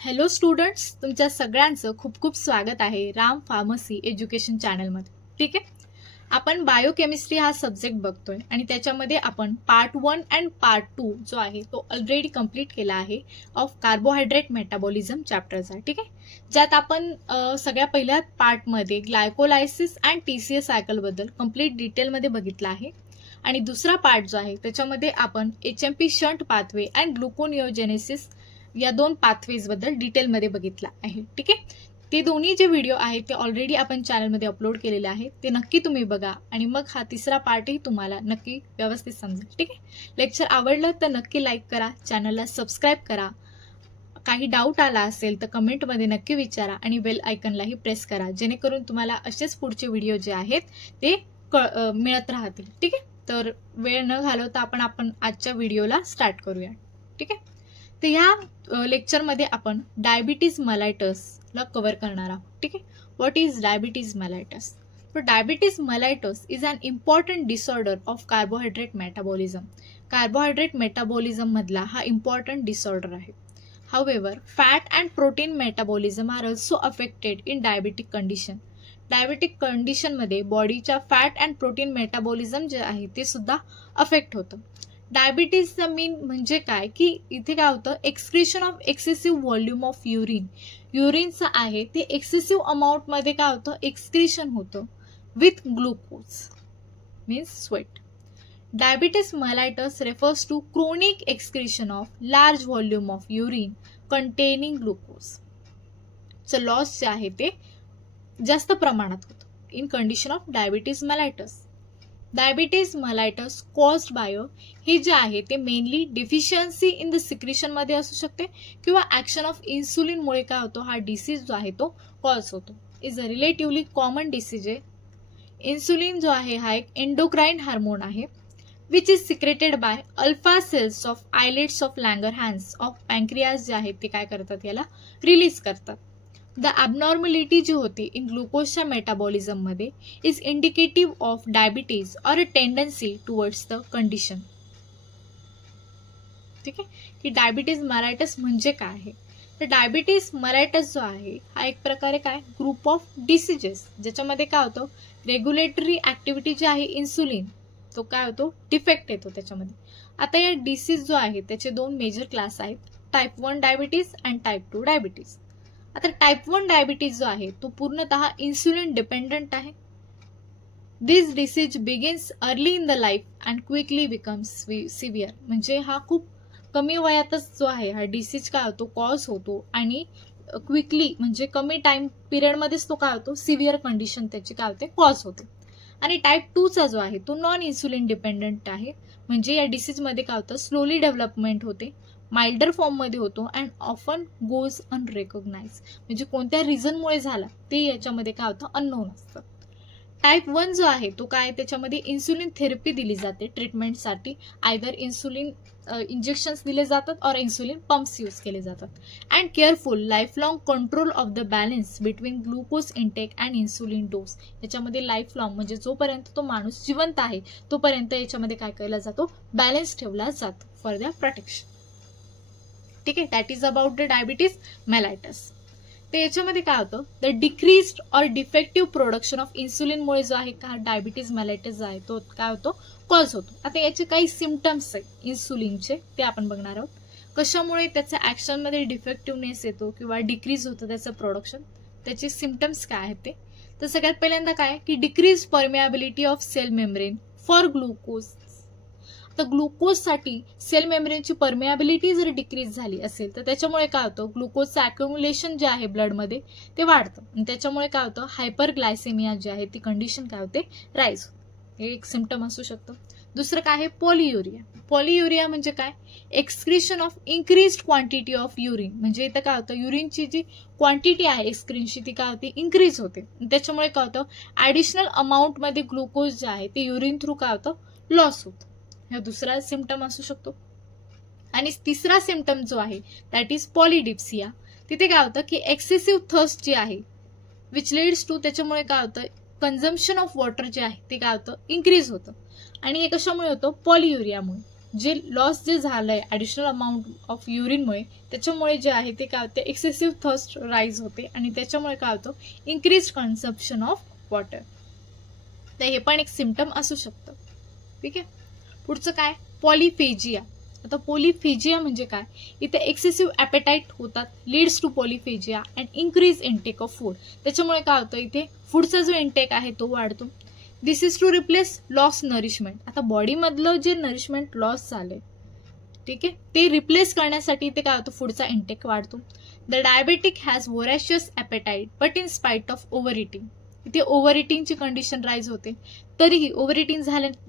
Hello students, तुमच्या सगळ्यांचं खूप खूप स्वागत आहे राम फार्मसी एज्युकेशन चॅनलमध्ये. ठीक आहे, आपण बायोकेमिस्ट्री हा सब्जेक्ट बघतोय आणि त्याच्यामध्ये आपण पार्ट 1 अँड पार्ट 2 जो आहे तो ऑलरेडी कंप्लीट केला आहे ऑफ कार्बोहायड्रेट मेटाबॉलिझम चॅप्टरचा. ठीक आहे, ज्यात आपण सगळ्या पहिल्या पार्टमध्ये ग्लायकोलायसिस अँड टीसीए सायकल बद्दल कंप्लीट डिटेलमध्ये बघितला आहे आणि दुसरा पार्ट जो आहे त्याच्यामध्ये आपण एचएमपी शंट पाथवे अँड ग्लुकोनिओजेनेसिस या दोन पाथवेज बद्दल डिटेलमध्ये बघितला आहे. ठीक आहे, ते दोन्ही जे व्हिडिओ आहेत ते ऑलरेडी आपण चॅनलमध्ये अपलोड केलेले आहेत, ते नक्की तुम्ही बघा आणि मग हा तिसरा पार्टही तुम्हाला नक्की व्यवस्थित समजेल. ठीक आहे, लेक्चर आवडलं तर नक्की लाईक करा, चॅनलला सबस्क्राईब करा. काही डाऊट आला असेल तर कमेंटमध्ये नक्की विचारा आणि बेल आयकनलाही प्रेस करा, जेणेकरून तुम्हाला असेच पुढचे व्हिडिओ जे आहेत ते मिळत राहतील. ठीक आहे, तर वेळ न घालवता आपण आजच्या व्हिडिओला स्टार्ट करूया. ठीक आहे, तर ह्या लेक्चरमध्ये आपण डायबिटीज मेलाइटसला कव्हर करणार आहोत. ठीक आहे, व्हॉट इज डायबिटीज मेलाइटस? तर diabetes mellitus is an important disorder of carbohydrate metabolism. Carbohydrate metabolism मधला हा इम्पॉर्टंट डिसऑर्डर आहे. However, fat and protein metabolism are also affected in diabetic condition. Diabetic condition मध्ये बॉडीच्या फॅट अँड प्रोटीन मेटाबॉलिझम जे आहे ते सुद्धा अफेक्ट होतं. डायबिटीजचा मीन म्हणजे काय की इथे काय होतं, excretion of excessive volume of urine. युरिनचं आहे ते एक्सेसिव्ह अमाऊंट मध्ये काय होतं, एक्सक्रिशन होतं with glucose means sweat. Diabetes mellitus refers to chronic excretion of large volume of urine containing glucose. So loss जे आहे ते जास्त प्रमाणात होतं in condition of diabetes mellitus. Diabetes mellitus caused by हे जे आहे ते mainly deficiency in the secretion मध्ये असू शकते किंवा ऍक्शन ऑफ इन्सुलिन मुळे काय होतो, हा डिसीज जो आहे तो कॉज होतो. Is a relatively common disease आहे. इन्सुलिन जो आहे हा एक एंडोक्राइन हार्मोन आहे which is secreted by alpha cells of islets of Langerhans of pancreas जे आहेत ते काय करतात, याला रिलीज करतात. द ॲबनॉर्मॅलिटी जी होती इन ग्लुकोजच्या मेटाबॉलिझम मध्ये is indicative of diabetes or a tendency towards the condition. ठीक आहे, की डायबिटीज मेलाइटस म्हणजे काय आहे, तर डायबिटीज मेलाइटस जो आहे हा एक प्रकारे काय ग्रुप ऑफ डिसीजेस ज्याच्यामध्ये काय होतं, रेग्युलेटरी ऍक्टिव्हिटी जी आहे इन्सुलिन तो काय होतो, डिफेक्ट येतो त्याच्यामध्ये. आता या डिसीज जो आहे त्याचे दोन मेजर क्लास आहेत, type 1 diabetes and type 2 diabetes. आता टाईप 1 डायबिटीज जो आहे तो पूर्णतः इन्सुलिन डिपेंडंट आहे. This disease begins early in the life and quickly becomes severe. म्हणजे हा खूप कमी वयातच जो आहे हा डिसीज काय होतो, कॉज होतो आणि क्विकली म्हणजे कमी टाइम पिरियडमध्येच तो काय होतो, सिव्हिअर कंडिशन त्याची काय होते, कॉज होते. आणि टाईप 2 चा जो आहे तो नॉन इन्सुलिन डिपेंडंट आहे. म्हणजे या डिसीज मध्ये काय होतं, स्लोली डेव्हलपमेंट होते, माइल्डर फॉर्म मध्ये होतो अँड ऑफन गोज अनरेकॉग्नाइज. म्हणजे कोणत्या रिझनमुळे झाला ते याच्यामध्ये काय होतं, अननोन असतं. टाईप 1 जो आहे तो काय, त्याच्यामध्ये इन्सुलिन थेरपी दिली जाते ट्रीटमेंटसाठी. आयदर इन्सुलिन इंजेक्शन्स दिले जातात और इन्सुलिन पंप्स यूज केले जातात. And careful life long control of the balance between glucose intake and insulin dose. याच्यामध्ये लाईफ लॉंग म्हणजे जोपर्यंत तो माणूस जिवंत आहे तोपर्यंत याच्यामध्ये काय केला जातो, बॅलन्स ठेवला जातो फॉर द प्रोटेक्शन. ठीक आहे, that is about the diabetes mellitus. तर याच्यामध्ये काय होतं, द डिक्रीज्ड और डिफेक्टिव्ह प्रोडक्शन ऑफ इन्सुलिनमुळे जो आहे का डायबिटीज मेलाइटस जो आहे तो काय होतो, कॉज होतो. आता याचे काही सिम्पटम्स आहेत इन्सुलिनचे ते आपण बघणार आहोत. कशामुळे त्याच्या ऍक्शन मध्ये डिफेक्टिव्हनेस येतो किंवा डिक्रीज होतं त्याचं प्रोडक्शन, त्याचे सिम्पटम्स काय आहेत ते. तर सगळ्यात पहिल्यांदा काय की decrease permeability of cell membrane for glucose. तर ग्लुकोजसाठी सेल मेम्ब्रेनची परमिएबिलिटी जर डिक्रीज झाली असेल तर त्याच्यामुळे काय होतं, ग्लुकोजचं अक्युम्युलेशन जे आहे ब्लडमध्ये ते वाढतं आणि त्याच्यामुळे काय होतं, हायपरग्लायसेमिया जी आहे ती कंडिशन काय होते, राईज होते. हे एक सिम्पटम असू शकतं. दुसरं काय आहे, पॉलियुरिया. पॉलियुरिया म्हणजे काय, excretion of increased quantity of urine. म्हणजे इथं काय होतं, युरिनची जी क्वांटिटी आहे एक्सक्रिनची ती काय होते, इन्क्रीज होते. त्याच्यामुळे काय होतं, ऍडिशनल अमाऊंट मध्ये ग्लुकोज जे आहे ते युरिन थ्रू काय होतं, लॉस होतं. हा दुसरा सिम्पटम असू शकतो. आणि तिसरा सिम्पटम जो आहे दॅट इज पॉलिडिप्सिया. तिथे काय होतं की एक्सेसिव्ह थर्स्ट जी आहे विच लीड्स टू, त्याच्यामुळे काय होतं, कन्झम्पशन ऑफ वॉटर जे आहे ते काय होतं, इन्क्रीज होतं. आणि हे कशामुळे होतं, पॉलियुरियामुळे. जे लॉस जे झालंय ऍडिशनल अमाऊंट ऑफ युरिनमुळे, त्याच्यामुळे जे आहे ते काय होते, एक्सेसिव्ह थर्स्ट राईज होते आणि त्याच्यामुळे काय होतं, इन्क्रीज कन्झम्पशन ऑफ वॉटर. तर हे पण एक सिम्पटम असू शकतं. ठीक आहे. पुढचं काय, पॉलिफेजिया. आता पॉलिफेजिया म्हणजे काय, इथे एक्सेसिव्ह ॲपेटाईट होतात, leads to polyphagia and increase intake of food. त्याच्यामुळे काय होतं, इथे फूडचा जो इंटेक आहे तो वाढतो. This is to replace loss nourishment. आता बॉडीमधलं जे नरिशमेंट लॉस झाले, ठीक आहे, ते रिप्लेस करण्यासाठी इथे काय होतं, फूडचा इंटेक वाढतो. The diabetic has voracious appetite but in spite of over eating. इथे ओव्हर इटिंगची कंडिशन राईज होते. तरीही ओव्हर इटिंग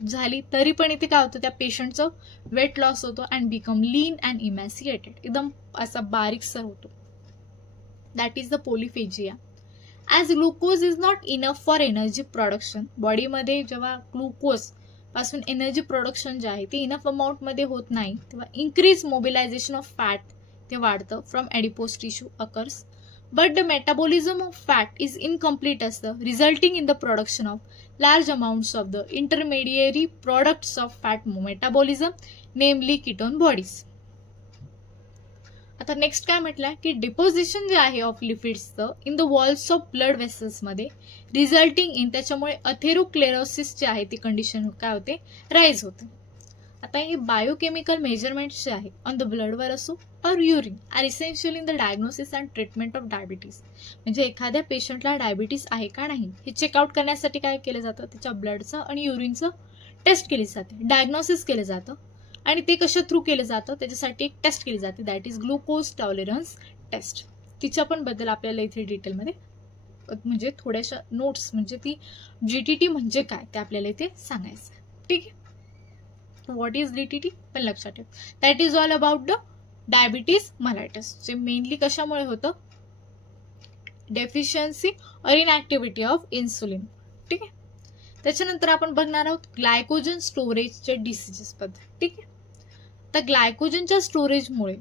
झाली तरी पण इथे काय होतं, त्या पेशंटचं वेट लॉस होतो and become lean and emaciated, एकदम असा बारीकसर होतो. That is the polyphagia. As glucose is not enough for energy production. बॉडीमध्ये जेव्हा ग्लुकोज पासून एनर्जी प्रोडक्शन जे आहे ते इनफ अमाऊंटमध्ये होत नाही, तेव्हा इन्क्रीज मोबिलायझेशन ऑफ फॅट ते वाढतं from adipose tissue occurs. But the metabolism of fat is incomplete as the resulting in the production of large amounts of the intermediary products of fat metabolism, namely ketone bodies. आता next काय म्हटलंय की deposition जे आहे of लिपिड्सचं in the walls of blood vessels मध्ये resulting in, त्याच्यामुळे atherosclerosis जे आहे ती कंडिशन काय होते, राईज होते. आता हे बायोकेमिकल मेजरमेंट्स जे आहे ऑन द ब्लडवर असो और urine are essential in the diagnosis and treatment of diabetes. म्हणजे एखाद्या पेशंटला डायबिटीज आहे का नाही हे चेकआउट करण्यासाठी काय केलं जातं, त्याच्या ब्लडचं आणि युरिनचं टेस्ट केली जाते, डायग्नोसिस केलं जातं. आणि ते कशा थ्रू केलं जातं, त्याच्यासाठी एक टेस्ट केली जाते, that is glucose tolerance test. तिच्या पण बद्दल आपल्याला इथे डिटेलमध्ये म्हणजे थोड्याशा नोट्स, म्हणजे ती GTT म्हणजे काय ते आपल्याला इथे सांगायचं. ठीक आहे. व्हॉट इज DTT पण लक्षात ठेव. That is all about the diabetes mellitus, जे मेनली कशामुळे होतं, डेफिशियन्सी और इनऍक्टिव्हिटी ऑफ इन्सुलिन. ठीक आहे. त्याच्यानंतर आपण बघणार आहोत ग्लायकोजन स्टोरेजचे डिसीजेस बद्दल. ठीक आहे. तर ग्लायकोजनच्या स्टोरेजमुळे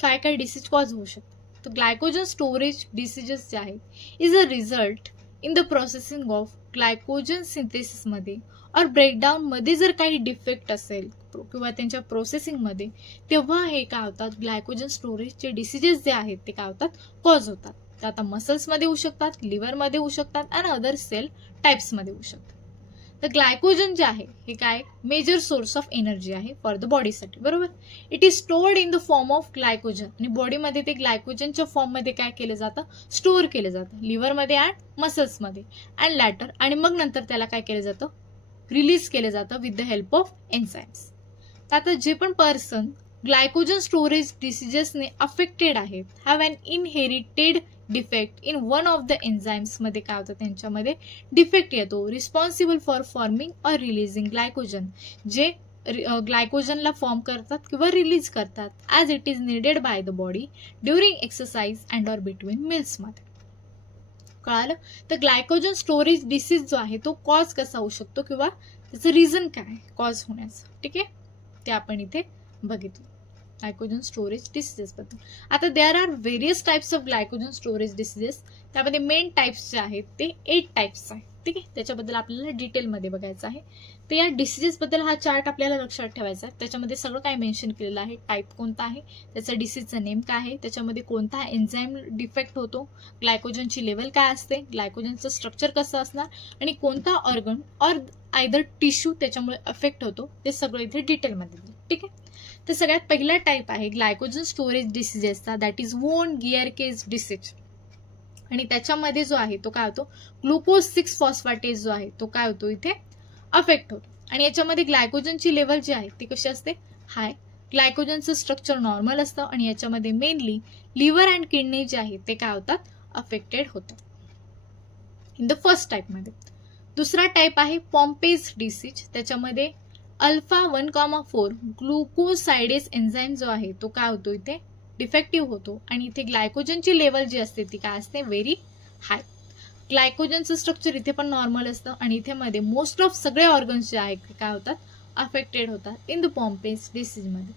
काय काय डिसीज कॉज होऊ शकतात. तर ग्लायकोजन स्टोरेज डिसीजेस जे आहेत is a result in the processing of glycogen सिंथेसिसमध्ये और ब्रेकडाऊन मध्ये जर काही डिफेक्ट असेल किंवा त्यांच्या प्रोसेसिंगमध्ये, तेव्हा हे काय होतात, ग्लायकोजन स्टोरेजचे डिसीजेस जे आहेत ते काय होतात, कॉज होतात. ते आता मसल्समध्ये होऊ शकतात, लिव्हरमध्ये होऊ शकतात आणि अदर सेल टाइप्समध्ये होऊ शकतात. तर ग्लायकोजन जे आहे हे काय मेजर सोर्स ऑफ एनर्जी आहे फॉर द बॉडीसाठी, बरोबर. It is stored in the form of glycogen, आणि बॉडीमध्ये ते ग्लायकोजनच्या फॉर्ममध्ये काय केलं जातं, स्टोअर केलं जातं, लिव्हरमध्ये अँड मसल्समध्ये अँड लॅटर, आणि मग नंतर त्याला काय केलं जातं, रिलीज केलं जातं with the help of enzymes. तर आता जे पण पर्सन ग्लायकोजन स्टोरेज डिसीजेसने अफेक्टेड आहेत, have an inherited defect in one of the enzymes मध्ये काय होतं, त्यांच्यामध्ये डिफेक्ट येतो रिस्पॉन्सिबल फॉर फॉर्मिंग और रिलीजिंग ग्लायकोजन, जे ग्लायकोजनला फॉर्म करतात किंवा रिलीज करतात as it is needed by the body during exercise and or between मील्समध्ये. कळालं. तर ग्लायकोजन स्टोरेज डिसीज जो आहे तो कॉज कसा होऊ शकतो किंवा त्याचं रिझन काय कॉज होण्याचं. ठीक आहे. ते आपण इथे बघितलं ग्लायकोजन स्टोरेज डिसीजेस बद्दल. आता there are various types of glycogen storage diseases. त्यामध्ये मेन टाइप्स जे आहेत ते 8 टाइप्स आहेत. ठीक आहे. त्याच्याबद्दल आपल्याला डिटेलमध्ये बघायचं आहे. तर या डिसीजेस बद्दल हा चार्ट आपल्याला लक्षात ठेवायचा आहे. त्याच्यामध्ये सगळं काय मेन्शन केलेलं आहे, टाइप कोणता आहे, त्याचा डिसीजचं नेम काय आहे, त्याच्यामध्ये कोणता एन्झाईम डिफेक्ट होतो, ग्लायकोजनची लेवल काय असते, ग्लायकोजनचं स्ट्रक्चर कसं असणार आणि कोणता ऑर्गन और आयदर टिश्यू त्याच्यामुळे अफेक्ट होतो, ते सगळं इथे डिटेलमध्ये दिलं. ठीक आहे. तर सगळ्यात पहिला टाइप आहे ग्लायकोजन स्टोरेज डिसीजेसचा, दॅट इज वोन गिअरकेज डिसीज. आणि त्याच्यामध्ये जो आहे तो काय होतो, ग्लुकोज 6 फॉस्फेटेज जो आहे तो काय होतो, इथे अफेक्ट होतो. आणि याच्यामध्ये ग्लायकोजनची लेवल जी आहे ती कशी असते, हाय. ग्लायकोजनचं स्ट्रक्चर नॉर्मल असतं आणि याच्यामध्ये मेनली लिव्हर अँड किडनी जे आहे ते काय होतात, अफेक्टेड होतात इन द फर्स्ट टाइपमध्ये. दुसरा टाइप आहे पॉम्पेज डिसीज. त्याच्यामध्ये अल्फा 1,4 ग्लुकोसाइडेज एन्झाईम जो आहे तो काय होतो, इथे डिफेक्टिव्ह होतो आणि इथे ग्लायकोजनची लेवल जी असते ती काय असते, व्हेरी हाय. ग्लायकोजनचं स्ट्रक्चर इथे पण नॉर्मल असतं आणि इथे मध्ये मोस्ट ऑफ सगळे ऑर्गन्स जे आहेत काय होतात, अफेक्टेड होतात इन द पॉम्पेज डिसीजमध्ये.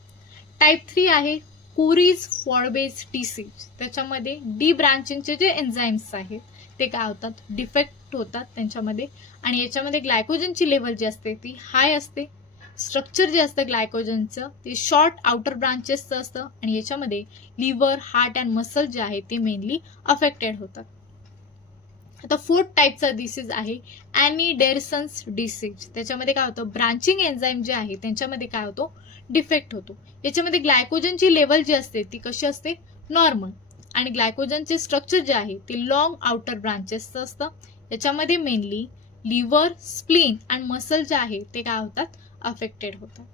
टाइप 3 आहे कुरीज फॉडबेज डिसीज. त्याच्यामध्ये डी ब्रांचिंगचे जे एन्झाईम्स आहेत ते काय होतात, डिफेक्ट होतात त्यांच्यामध्ये आणि याच्यामध्ये ग्लायकोजनची लेवल जी असते ती हाय असते. स्ट्रक्चर जे असतं ग्लायकोजनचं ते शॉर्ट आउटर ब्रांचेसचं असतं आणि याच्यामध्ये लिव्हर, हार्ट अँड मसल जे आहे ते मेनली अफेक्टेड होतात. आता 4th टाईपचा डिसीज आहे ॲनिडेरसन्स डिसीज. त्याच्यामध्ये काय होतं, ब्रांचिंग एन्झाईम जे आहे त्यांच्यामध्ये काय होतो, डिफेक्ट होतो. याच्यामध्ये ग्लायकोजनची लेवल जी असते ती कशी असते, नॉर्मल, आणि ग्लायकोजनचे स्ट्रक्चर जे आहे ते लॉंग आउटर ब्रांचेसचं असतं. याच्यामध्ये mainly liver, spleen and muscle जे आहे ते काय होतात, अफेक्टेड होतात.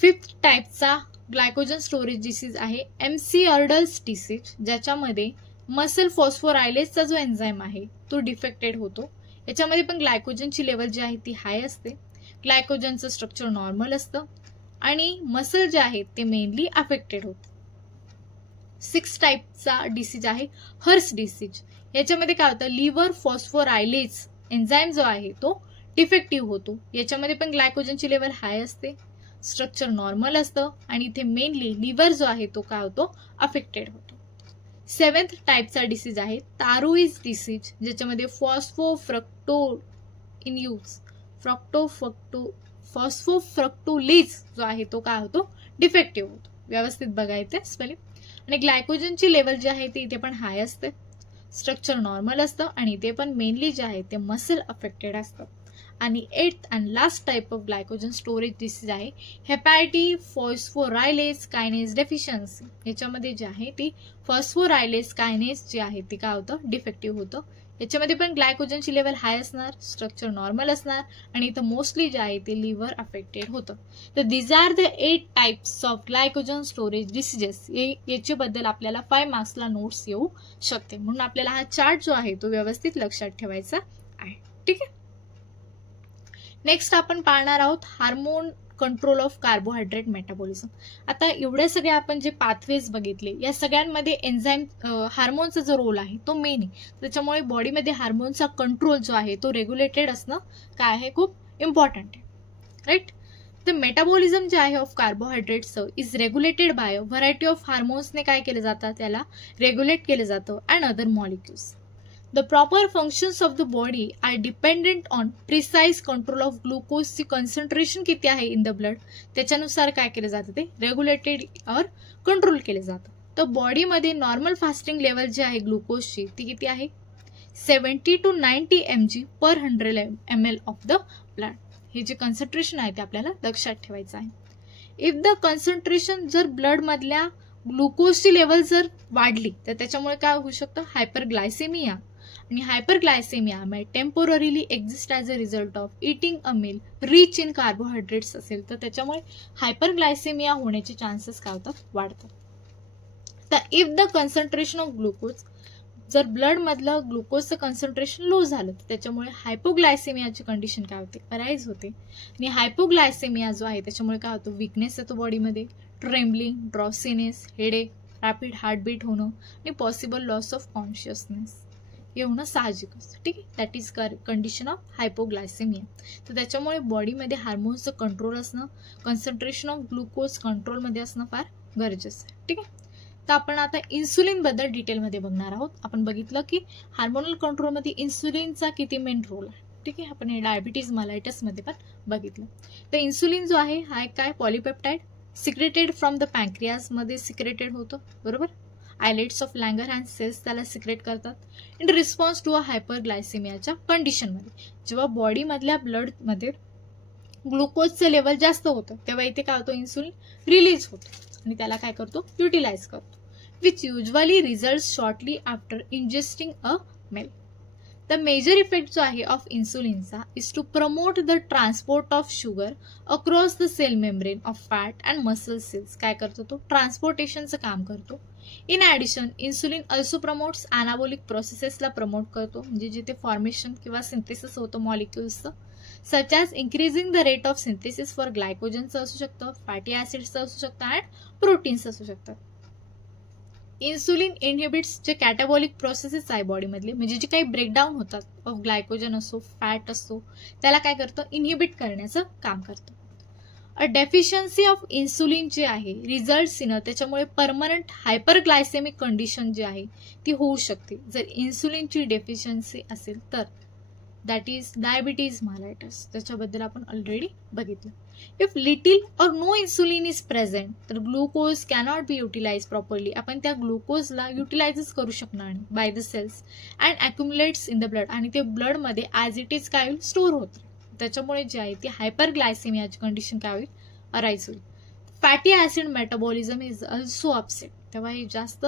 5th टाईपचा ग्लायकोजन स्टोरेज डिसीज आहे एम्सिअर्डल्स डिसीज, ज्याच्यामध्ये मसल फॉस्फोरायलेजचा जो एन्झाईम आहे तो डिफेक्टेड होतो. याच्यामध्ये पण ग्लायकोजनची लेवल जी आहे ती हाय असते, ग्लायकोजनचं स्ट्रक्चर नॉर्मल असतं आणि मसल जे आहे ते मेनली अफेक्टेड होतं. 6th टाईपचा डिसीज आहे हर्स डिसीज. याच्यामध्ये काय होतं, लिव्हर फॉस्फोरायलेज एन्झाईम जो आहे तो डिफेक्टिव्ह होतो. याच्यामध्ये पण ग्लायकोजनची लेवल हाय असते, स्ट्रक्चर नॉर्मल असतं आणि इथे मेनली लिव्हर जो आहे तो काय होतो, अफेक्टेड होतो. 7th टाईपचा डिसीज आहे तारोइज डिसीज, ज्याच्यामध्ये फॉस्फोफ्रक्टोलीज जो आहे तो काय होतो, डिफेक्टिव्ह होतो. व्यवस्थित बघायचं स्पेलिंग. आणि ग्लायकोजनची लेवल जी आहे ती इथे पण हाय असते, स्ट्रक्चर नॉर्मल असतं आणि ते पण मेनली जे आहे ते मसल अफेक्टेड असतं. आणि 8th and last type of glycogen storage disease आहे हेपॅटी फॉस्फोरायलेज कायनेज डेफिशियन्सी. याच्यामध्ये जे आहे ती फॉस्फोरायलेज कायनेज जे आहे ती काय होतं, डिफेक्टिव्ह होतं. याच्यामध्ये पण ग्लायकोजनची लेवल हाय असणार, स्ट्रक्चर नॉर्मल असणार आणि इथं मोस्टली जे आहे ते लिव्हर अफेक्टेड होतं. तर these are the 8 types of glycogen storage diseases. याच्याबद्दल आपल्याला 5 मार्क्सला नोट्स येऊ शकते, म्हणून आपल्याला हा चार्ट जो आहे तो व्यवस्थित लक्षात ठेवायचा आहे. ठीक आहे. नेक्स्ट आपण पाहणार आहोत hormone control of carbohydrate metabolism. आता एवढे सगळे आपण जे पाथवेज बघितले या सगळ्यांमध्ये एन्झाईम हार्मोनचा जो रोल आहे तो मेन आहे. त्याच्यामुळे बॉडीमध्ये हार्मोनचा कंट्रोल जो आहे तो रेग्युलेटेड असणं काय आहे, खूप इम्पॉर्टंट आहे. राईट. द मेटाबॉलिझम जे आहे ऑफ कार्बोहायड्रेट्सचं is regulated by variety of हार्मोन्सने काय केलं जातं, त्याला रेग्युलेट केलं जातं and other molecules. The proper functions of the body are dependent on precise control of glucose ची concentration किती आहे in the blood, त्याच्यानुसार काय केलं जातं, ते रेग्युलेटेड और कंट्रोल केलं जातं. तर बॉडीमध्ये नॉर्मल फास्टिंग लेवल जी आहे ग्लुकोजची ती किती आहे, 70 to 90 mg per 100 ml of the blood. हे जे कॉन्सन्ट्रेशन आहे ते आपल्याला लक्षात ठेवायचं आहे. इफ द कॉन्सन्ट्रेशन जर ब्लड मधल्या ग्लुकोजची लेवल जर वाढली तर त्याच्यामुळे काय होऊ शकतं, हायपरग्लायसेमिया. आणि hyperglycaemia may temporarily exist as a result of eating a meal rich in carbohydrates असेल तर त्याच्यामुळे हायपरग्लायसेमिया होण्याचे चान्सेस काय होतात, वाढतात. तर if the concentration of glucose, जर ब्लड मधलं ग्लुकोजचं कॉन्सन्ट्रेशन लो झालं तर त्याच्यामुळे हायपोग्लायसेमियाची कंडिशन काय होते, अराईज होते. आणि हायपोग्लायसेमिया जो आहे त्याच्यामुळे काय होतं, विकनेस येतो बॉडीमध्ये, ट्रेम्बलिंग, ड्रॉसीनेस, हेडेक, रॅपिड हार्टबीट होणं आणि पॉसिबल लॉस ऑफ कॉन्शियसनेस हे होणं साहजिक असतं. ठीक आहे. That is condition of hypoglycaemia. तर त्याच्यामुळे बॉडीमध्ये हार्मोन्सचं कंट्रोल असणं, कॉन्सन्ट्रेशन ऑफ ग्लुकोज कंट्रोलमध्ये असणं फार गरजेचं आहे. ठीक आहे. तर आपण आता इन्सुलिन बद्दल डिटेलमध्ये बघणार आहोत. आपण बघितलं की हार्मोनल कंट्रोलमध्ये इन्सुलिनचा किती मेन रोल आहे. ठीक आहे. आपण हे डायबिटीज मलायटसमध्ये पण बघितलं. तर इन्सुलिन जो आहे हा एक काय पॉलिपेप्टाइड सिक्रेटेड फ्रॉम द पॅन्क्रियाज मध्ये सिक्रेटेड होतं, बरोबर. आयलेट्स ऑफ लँगरहॅन्स सेल्स त्याला सिक्रेट करतात इन रिस्पॉन्स टू अ हायपरग्लायसेमियाच्या कंडिशनमध्ये. जेव्हा बॉडीमधल्या ब्लडमध्ये ग्लुकोजचं लेवल जास्त होतं तेव्हा इथे काय होतं, इन्सुलिन रिलीज होतं आणि त्याला काय करतो, युटिलाइज करतो, which usually result shortly after ingesting a meal. The major effect जो आहे ऑफ इन्सुलिनचा is to promote the transport of sugar across the cell membrane of fat and muscle cells. काय करतो तो, ट्रान्सपोर्टेशनचं काम करतो. In addition insulin also promotes अनाबोलिक प्रोसेसेसला प्रमोट करतो, म्हणजे जिथे फॉर्मेशन किंवा सिंथेसिस होतं मॉलिक्युल्सचं, such as increasing the rate of synthesis for ग्लायकोजनचं असू शकतं, फॅटी ॲसिड्सचं असू शकतं अँड प्रोटीन्स असू शकतात. इन्सुलिन इनहिबिट्स जे कॅटाबॉलिक प्रोसेसेस आहे बॉडीमधले, म्हणजे जे काही ब्रेकडाऊन होतात ऑफ ग्लायकोजन असो, फॅट असो, त्याला काय करतं, इनहिबिट करण्याचं काम करतं. अ डेफिशियन्सी ऑफ इन्सुलिन जे आहे रिझल्ट्स इन त्याच्यामुळे परमनंट हायपरग्लायसेमिक कंडिशन जी आहे ती होऊ शकते जर इन्सुलिनची डेफिशियन्सी असेल तर. दॅट इज डायबिटीज मेलाइटस, त्याच्याबद्दल आपण ऑलरेडी बघितलं. इफ लिटिल और नो इन्सुलिन इज प्रेझेंट तर glucose cannot be utilize properly. आपण त्या ग्लुकोजला युटिलाइजच करू शकणार नाही by the cells and accumulates in the blood, आणि ते ब्लडमध्ये ॲज इट इज काय होईल, स्टोअर होत. त्याच्यामुळे जे आहे ती हायपरग्लायसेमियाची कंडिशन काय होईल, अराईज होईल. Fatty acid metabolism is also upset, तेव्हा हे जास्त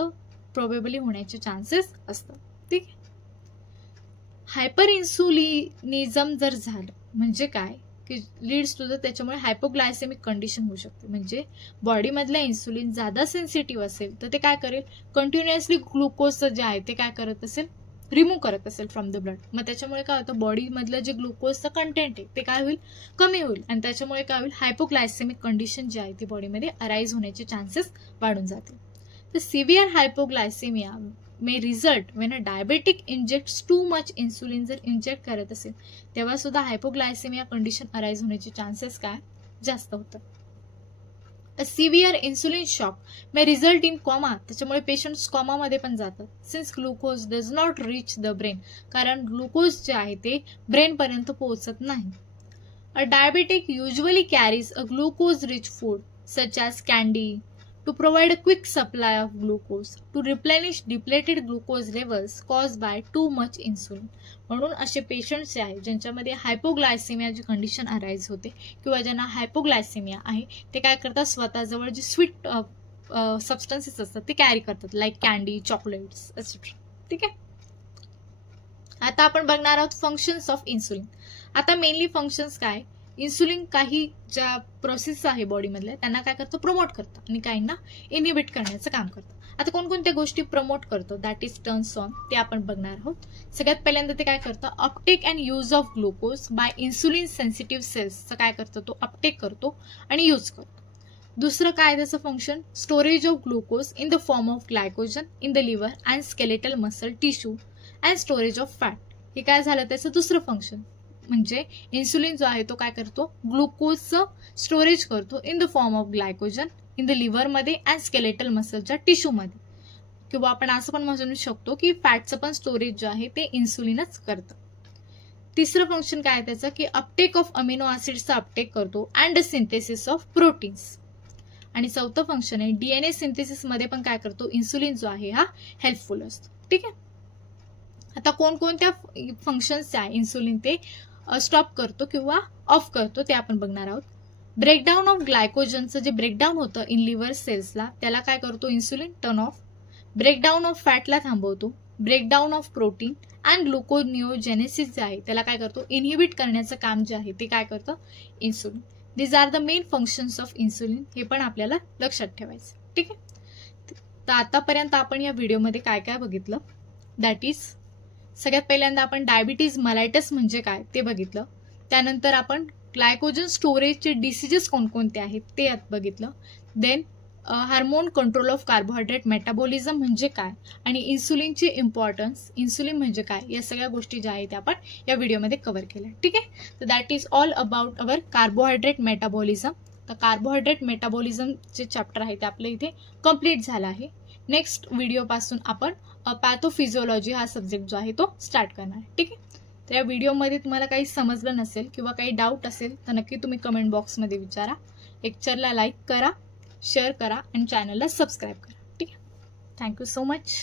प्रोबेबली होण्याचे चान्सेस असतात. ठीक आहे. हायपर इन्सुलिनिझम जर झालं म्हणजे काय की लीड्स टू द, त्याच्यामुळे हायपोग्लायसेमिक कंडिशन होऊ शकते. म्हणजे बॉडीमधल्या इन्सुलिन जादा सेन्सिटिव्ह असेल तर ते काय करेल, कंटिन्युअसली ग्लुकोजचं जे आहे ते काय करत असेल, रिमूव्ह करत असेल फ्रॉम द ब्लड. मग त्याच्यामुळे काय होतं, बॉडीमधलं जे ग्लुकोजचं कंटेंट आहे ते काय होईल, कमी होईल, आणि त्याच्यामुळे काय होईल, हायपोग्लायसेमिक कंडिशन जी आहे ती बॉडीमध्ये अराईज होण्याचे चान्सेस वाढून जातील. तर severe hypoglycemia may result when a diabetic injects too much insulin. जर इंजेक्ट करत असेल तेव्हा सुद्धा हायपोग्लायसेमिया कंडिशन अराईज होण्याचे चान्सेस काय जास्त होतात. A severe insulin shock may result in coma, त्याच्यामुळे पेशंट्स कॉमामध्ये पण जातात. Since glucose does not reach the brain, कारण ग्लुकोज जे आहे ते ब्रेनपर्यंत पोहोचत नाही. A diabetic usually carries a glucose rich food such as candy to provide a quick supply of glucose to replenish depleted glucose levels caused by too much insulin. म्हणून असे patients जे आहेत ज्यांच्यामध्ये हायपोग्लायसेमियाची कंडिशन अराईज होते किंवा ज्यांना hypoglycaemia आहे ते काय करतात, स्वतःजवळ जे स्वीट सबस्टन्सेस असतात ते कॅरी करतात, लाईक कॅन्डी, चॉकलेट्स एक्सेट्रा. ठीक आहे. आता आपण बघणार आहोत फंक्शन्स ऑफ इन्सुलिन. आता मेनली फंक्शन्स काय, इन्सुलिन काही ज्या प्रोसेस आहे बॉडीमधल्या त्यांना काय करतं, प्रमोट करतं, आणि काहींना इनहिबिट करण्याचं काम करतं. आता कोणकोणत्या गोष्टी प्रमोट करतो, दॅट इज टर्न्स ऑन, ते आपण बघणार आहोत. सगळ्यात पहिल्यांदा ते काय करतं, uptake and use of glucose by insulin sensitive सेल्सचं काय करतं, तो अपटेक करतो आणि यूज करतो. दुसरं काय त्याचं function, storage of glucose in the form of glycogen in the liver and skeletal muscle tissue and storage of fat. हे काय झालं त्याचं दुसरं फंक्शन. म्हणजे इन्सुलिन जो आहे तो काय करतो, ग्लुकोजचं स्टोरेज करतो in the form of glycogen in the लिव्हरमध्ये अँड स्केलेटल मसलच्या टिश्यूमध्ये, किंवा आपण असं पण म्हणू शकतो की फॅटचं पण स्टोरेज जे आहे ते इन्सुलिनच करतं. तिसरं फंक्शन काय त्याचं की अपटेक ऑफ अमिनो ऍसिड्सचा अपटेक करतो अँड सिंथेसिस ऑफ प्रोटीन्स. आणि चौथं फंक्शन आहे डीएनए सिंथेसिस मध्ये पण काय करतो, इन्सुलिन जो आहे हा हेल्पफुल असतो. ठीक आहे. आता कोणकोणत्या फंक्शन्स आहे इन्सुलिन ते स्टॉप करतो किंवा ऑफ करतो ते आपण बघणार आहोत. ब्रेकडाऊन ऑफ ग्लायकोजनचं जे ब्रेकडाऊन होतं इन लिव्हर सेल्सला त्याला काय करतो insulin, turn off. Breakdown of फॅटला थांबवतो. Breakdown of protein and gluconeogenesis जे आहे त्याला काय करतो, इनहिबिट करण्याचं काम जे आहे ते काय करतं, insulin. These are the main functions of insulin, हे पण आपल्याला लक्षात ठेवायचं. ठीक आहे. तर आतापर्यंत आपण या व्हिडिओमध्ये काय काय बघितलं, दॅट इज सगळ्यात पहिल्यांदा आपण डायबिटीज मेलाइटस म्हणजे काय ते बघितलं. त्यानंतर आपण ग्लायकोजन स्टोरेजचे डिसीजेस कोणकोणते आहेत ते बघितलं. Then hormone control of carbohydrate metabolism म्हणजे काय आणि इन्सुलिनची इम्पॉर्टन्स, इन्सुलिन म्हणजे काय, या सगळ्या गोष्टी ज्या आहेत त्या आपण या व्हिडिओमध्ये कव्हर केल्या. ठीक आहे. तर that is all about our carbohydrate metabolism. तर कार्बोहायड्रेट मेटाबॉलिझमचे चॅप्टर आहे ते आपल्या इथे कम्प्लीट झालं आहे. नेक्स्ट व्हिडिओपासून आपण पॅथोफिजिओलॉजी हा सब्जेक्ट जो आहे तो स्टार्ट करणार आहे. ठीक आहे. तर या व्हिडिओमध्ये तुम्हाला काही समजलं नसेल किंवा काही डाऊट असेल तर नक्की तुम्ही कमेंट बॉक्समध्ये विचारा. लेक्चरला लाईक करा, शेअर करा आणि चॅनलला सबस्क्राईब करा. ठीक आहे. Thank you so much.